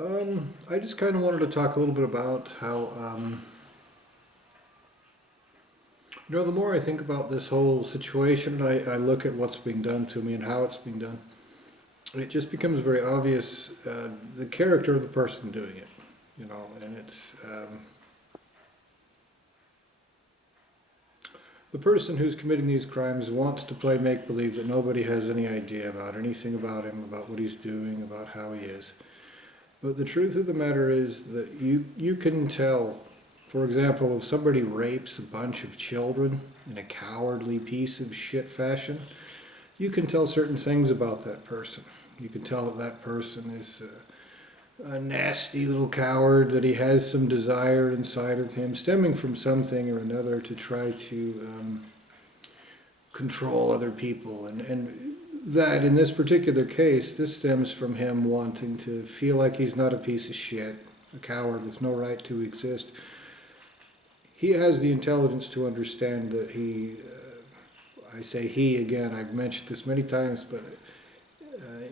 I just kind of wanted to talk a little bit about how, the more I think about this whole situation, I look at what's being done to me and how it's being done, it just becomes very obvious the character of the person doing it, and it's the person who's committing these crimes wants to play make-believe that nobody has any idea about anything about him, about what he's doing, about how he is. But the truth of the matter is that you can tell, for example, if somebody rapes a bunch of children in a cowardly piece of shit fashion, you can tell certain things about that person. You can tell that that person is a nasty little coward, that he has some desire inside of him, stemming from something or another to try to control other people. And that in this particular case, this stems from him wanting to feel like he's not a piece of shit, a coward with no right to exist. He has the intelligence to understand that I say he again, I've mentioned this many times, but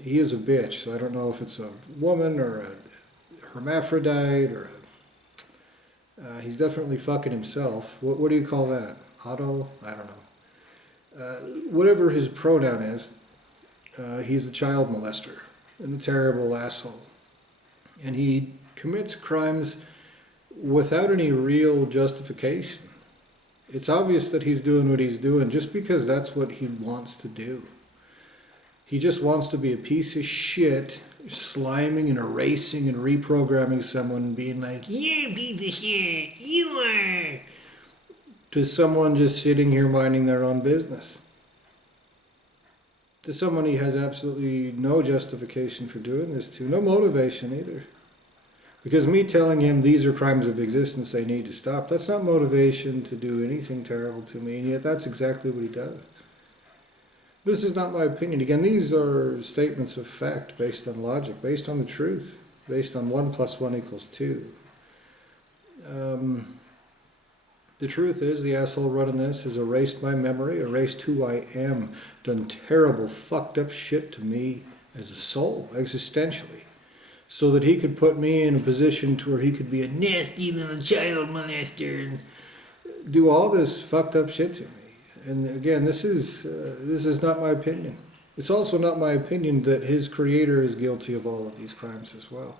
he is a bitch, so I don't know if it's a woman or a hermaphrodite or he's definitely fucking himself. What do you call that? Auto? I don't know. Whatever his pronoun is, he's a child molester and a terrible asshole. And he commits crimes without any real justification. It's obvious that he's doing what he's doing just because that's what he wants to do. He just wants to be a piece of shit, sliming and erasing and reprogramming someone and being like, "You're a piece of shit, you are," to someone just sitting here minding their own business. To someone he has absolutely no justification for doing this to, no motivation either. Because me telling him these are crimes of existence, they need to stop, that's not motivation to do anything terrible to me, and yet that's exactly what he does. This is not my opinion. Again, these are statements of fact based on logic, based on the truth, based on 1 + 1 = 2. The truth is, the asshole running this has erased my memory, erased who I am, done terrible, fucked up shit to me as a soul, existentially, so that he could put me in a position to where he could be a nasty little child molester and do all this fucked up shit to me. And again, this is not my opinion. It's also not my opinion that his creator is guilty of all of these crimes as well.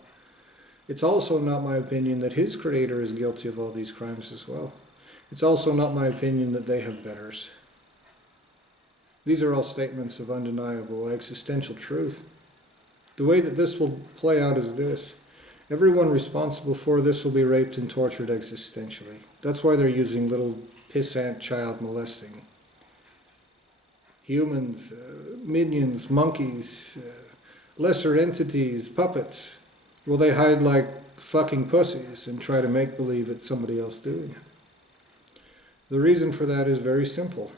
It's also not my opinion that his creator is guilty of all these crimes as well. It's also not my opinion that they have betters. These are all statements of undeniable existential truth. The way that this will play out is this. Everyone responsible for this will be raped and tortured existentially. That's why they're using little pissant child molesting. Humans, minions, monkeys, lesser entities, puppets. Will they hide like fucking pussies and try to make believe it's somebody else doing it? The reason for that is very simple.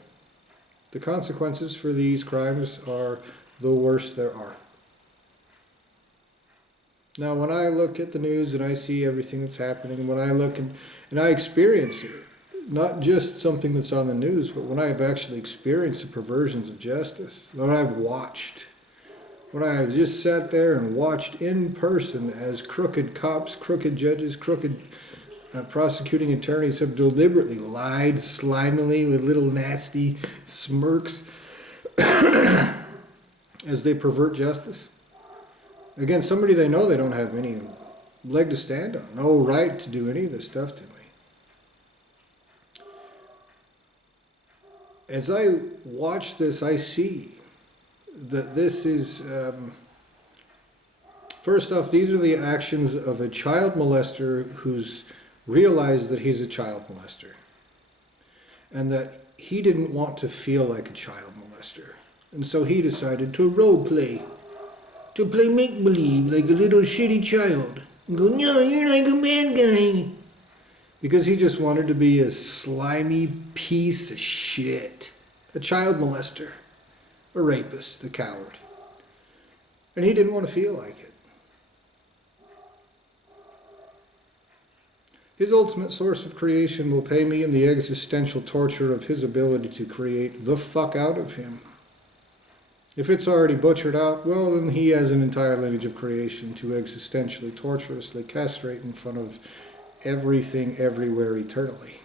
The consequences for these crimes are the worst there are. Now, when I look at the news and I see everything that's happening, and when I look and I experience it, not just something that's on the news, but when I've actually experienced the perversions of justice, when I've watched, when I've just sat there and watched in person as crooked cops, crooked judges, crooked prosecuting attorneys have deliberately lied slimily with little nasty smirks as they pervert justice. Again, somebody they know they don't have any leg to stand on, no right to do any of this stuff to me. As I watch this, I see that this is, first off, these are the actions of a child molester who's realized that he's a child molester and that he didn't want to feel like a child molester. And so he decided to role play, to play make-believe like a little shitty child and go, "No, you're like a bad guy." Because he just wanted to be a slimy piece of shit. A child molester, a rapist, a coward. And he didn't want to feel like it. His ultimate source of creation will pay me in the existential torture of his ability to create the fuck out of him. If it's already butchered out, well, then he has an entire lineage of creation to existentially, torturously castrate in front of everything, everywhere, eternally.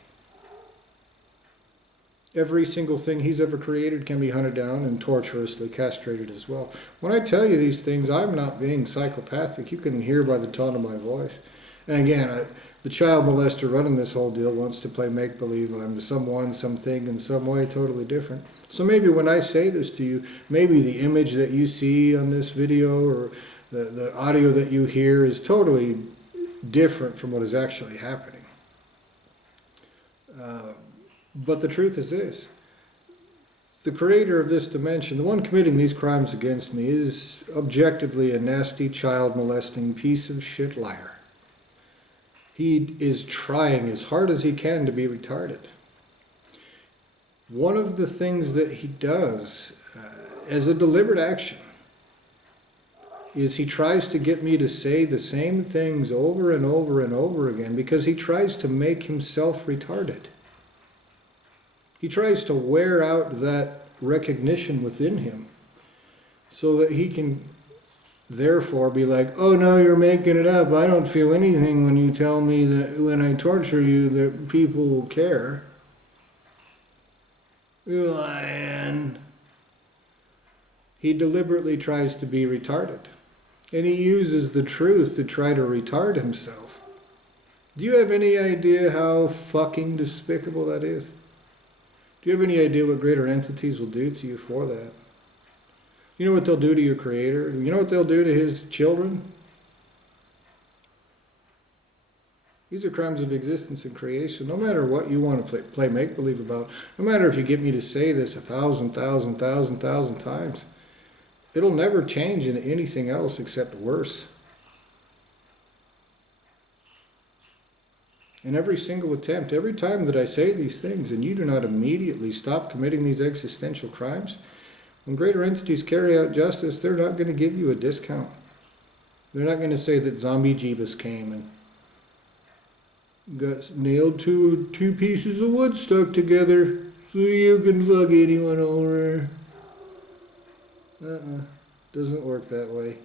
Every single thing he's ever created can be hunted down and torturously castrated as well. When I tell you these things, I'm not being psychopathic. You can hear by the tone of my voice. And again, the child molester running this whole deal wants to play make-believe. I'm someone, something, in some way totally different. So maybe when I say this to you, maybe the image that you see on this video or the audio that you hear is totally different from what is actually happening. But the truth is this. The creator of this dimension, the one committing these crimes against me, is objectively a nasty, child molesting piece of shit liar. He is trying as hard as he can to be retarded. One of the things that he does as a deliberate action is he tries to get me to say the same things over and over and over again because he tries to make himself retarded. He tries to wear out that recognition within him so that he can therefore be like, oh no, you're making it up. I don't feel anything when you tell me that when I torture you that people will care. You're lying. He deliberately tries to be retarded. And he uses the truth to try to retard himself. Do you have any idea how fucking despicable that is? Do you have any idea what greater entities will do to you for that? You know what they'll do to your creator? You know what they'll do to his children? These are crimes of existence and creation. No matter what you want to play make-believe about, no matter if you get me to say this 1,000 times, it'll never change into anything else except worse. And every single attempt, every time that I say these things and you do not immediately stop committing these existential crimes, when greater entities carry out justice, they're not going to give you a discount. They're not going to say that Zombie Jeebus came and got nailed to two pieces of wood stuck together so you can fuck anyone over. Doesn't work that way.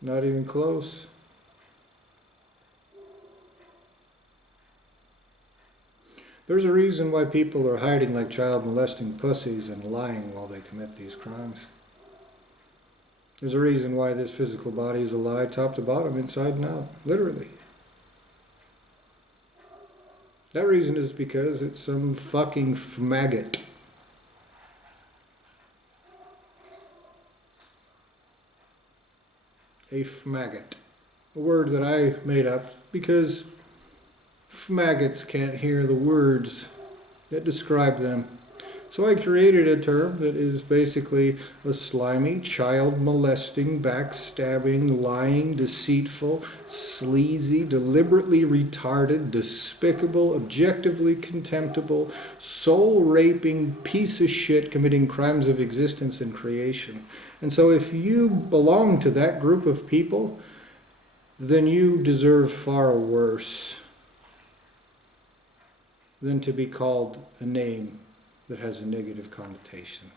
Not even close. There's a reason why people are hiding like child molesting pussies and lying while they commit these crimes. There's a reason why this physical body is a lie top to bottom, inside and out, literally. That reason is because it's some fucking fmaggot. A fmaggot. A word that I made up because maggots can't hear the words that describe them. So I created a term that is basically a slimy, child molesting, backstabbing, lying, deceitful, sleazy, deliberately retarded, despicable, objectively contemptible, soul raping piece of shit committing crimes of existence and creation. And so if you belong to that group of people, then you deserve far worse than to be called a name that has a negative connotation.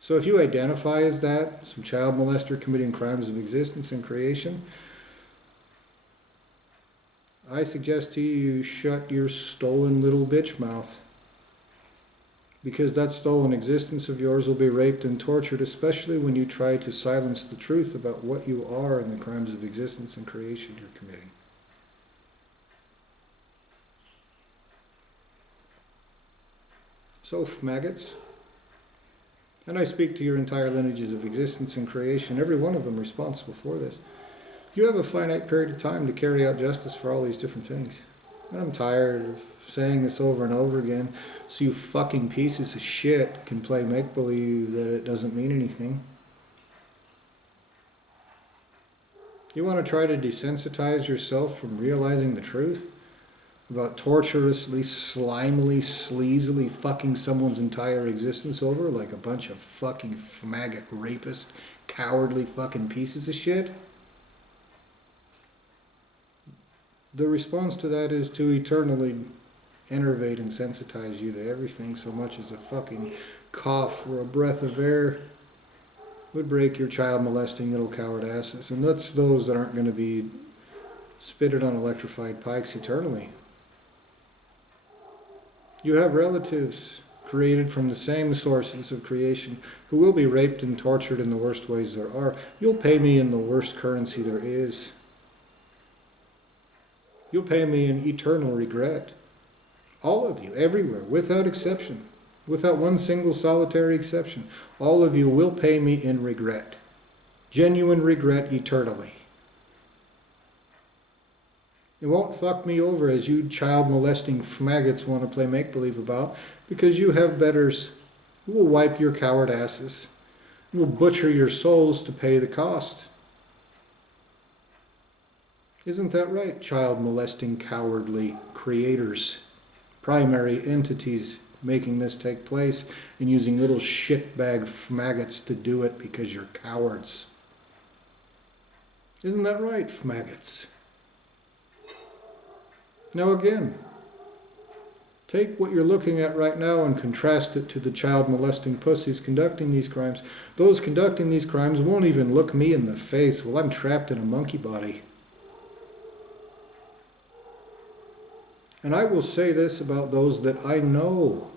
So if you identify as that, some child molester committing crimes of existence and creation, I suggest to you shut your stolen little bitch mouth. Because that stolen existence of yours will be raped and tortured, especially when you try to silence the truth about what you are and the crimes of existence and creation you're committing. So, maggots, and I speak to your entire lineages of existence and creation, every one of them responsible for this. You have a finite period of time to carry out justice for all these different things. And I'm tired of saying this over and over again, so you fucking pieces of shit can play make-believe that it doesn't mean anything. You want to try to desensitize yourself from realizing the truth about torturously, slimily, sleazily fucking someone's entire existence over like a bunch of fucking maggot rapist, cowardly fucking pieces of shit? The response to that is to eternally enervate and sensitize you to everything so much as a fucking cough or a breath of air would break your child molesting little coward asses. And that's those that aren't going to be spitted on electrified pikes eternally. You have relatives created from the same sources of creation who will be raped and tortured in the worst ways there are. You'll pay me in the worst currency there is. You'll pay me in eternal regret. All of you, everywhere, without exception, without one single solitary exception, all of you will pay me in regret. Genuine regret eternally. It won't fuck me over as you child molesting maggots want to play make-believe about, because you have betters who will wipe your coward asses, who will butcher your souls to pay the cost. Isn't that right, child molesting cowardly creators, primary entities making this take place and using little shitbag maggots to do it because you're cowards? Isn't that right, maggots? Now again, take what you're looking at right now and contrast it to the child molesting pussies conducting these crimes. Those conducting these crimes won't even look me in the face while I'm trapped in a monkey body. And I will say this about those that I know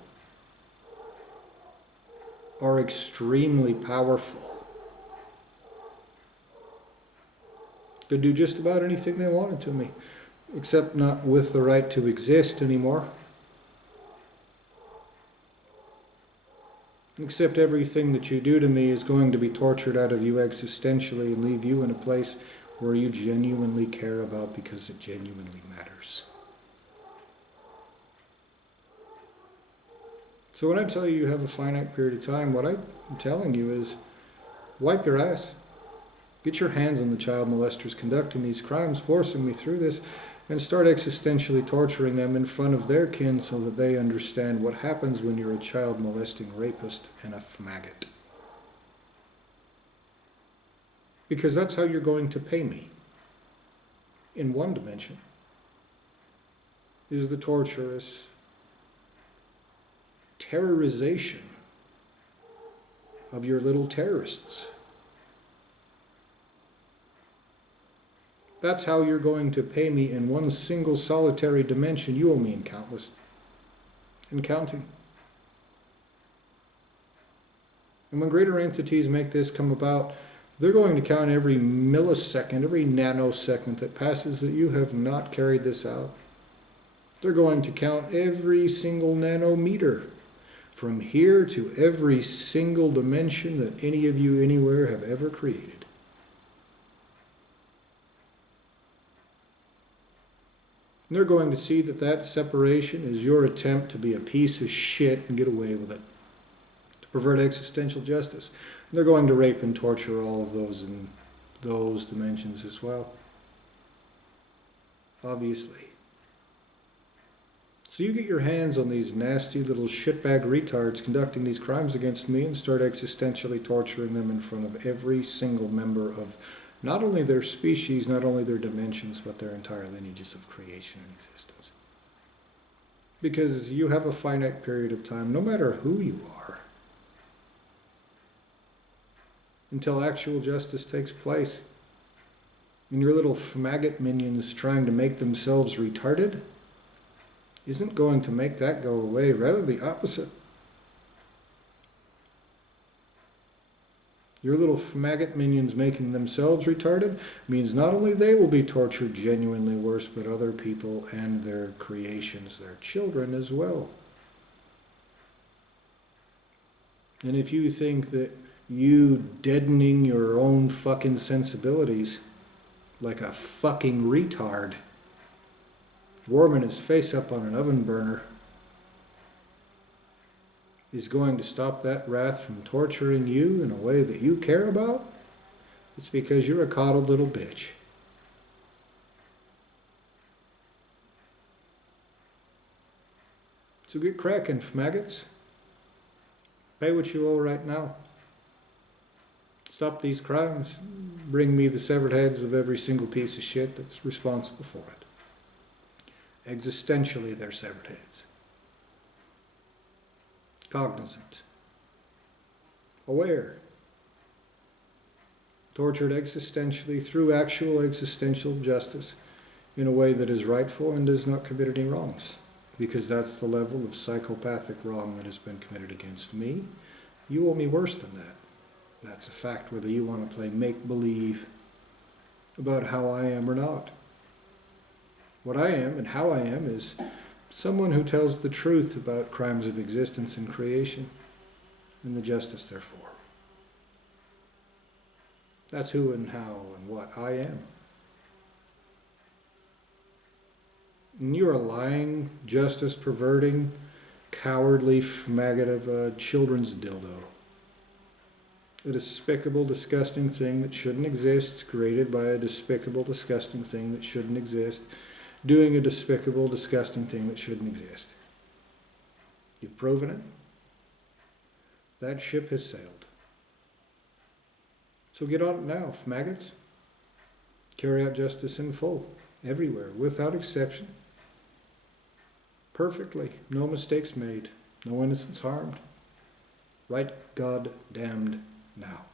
are extremely powerful. They do just about anything they wanted to me, except not with the right to exist anymore. Except everything that you do to me is going to be tortured out of you existentially and leave you in a place where you genuinely care about because it genuinely matters. So when I tell you you have a finite period of time, what I'm telling you is wipe your ass. Get your hands on the child molesters conducting these crimes, forcing me through this, and start existentially torturing them in front of their kin so that they understand what happens when you're a child molesting rapist and a maggot. Because that's how you're going to pay me. In one dimension is the torturous terrorization of your little terrorists. That's how you're going to pay me in one single solitary dimension. You owe me in countless. And counting. And when greater entities make this come about, they're going to count every millisecond, every nanosecond that passes that you have not carried this out. They're going to count every single nanometer from here to every single dimension that any of you anywhere have ever created. And they're going to see that that separation is your attempt to be a piece of shit and get away with it, to pervert existential justice. And they're going to rape and torture all of those in those dimensions as well. Obviously. So you get your hands on these nasty little shitbag retards conducting these crimes against me and start existentially torturing them in front of every single member of not only their species, not only their dimensions, but their entire lineages of creation and existence. Because you have a finite period of time, no matter who you are, until actual justice takes place. And your little maggot minions trying to make themselves retarded isn't going to make that go away, rather the opposite. Your little maggot minions making themselves retarded means not only they will be tortured genuinely worse, but other people and their creations, their children as well. And if you think that you deadening your own fucking sensibilities like a fucking retard, warming his face up on an oven burner, is going to stop that wrath from torturing you in a way that you care about, it's because you're a coddled little bitch. So get cracking, maggots. Pay what you owe right now. Stop these crimes. Bring me the severed heads of every single piece of shit that's responsible for it. Existentially, they're severed heads. Cognizant, aware, tortured existentially through actual existential justice in a way that is rightful and does not commit any wrongs. Because that's the level of psychopathic wrong that has been committed against me. You owe me worse than that. That's a fact, whether you want to play make-believe about how I am or not. What I am and how I am is someone who tells the truth about crimes of existence and creation and the justice therefore. That's who and how and what I am. And you're a lying, justice-perverting, cowardly maggot of a children's dildo. A despicable, disgusting thing that shouldn't exist, created by a despicable, disgusting thing that shouldn't exist, doing a despicable, disgusting thing that shouldn't exist. You've proven it. That ship has sailed. So get on it now, maggots. Carry out justice in full, everywhere, without exception. Perfectly, no mistakes made, no innocents harmed. Right God damned now.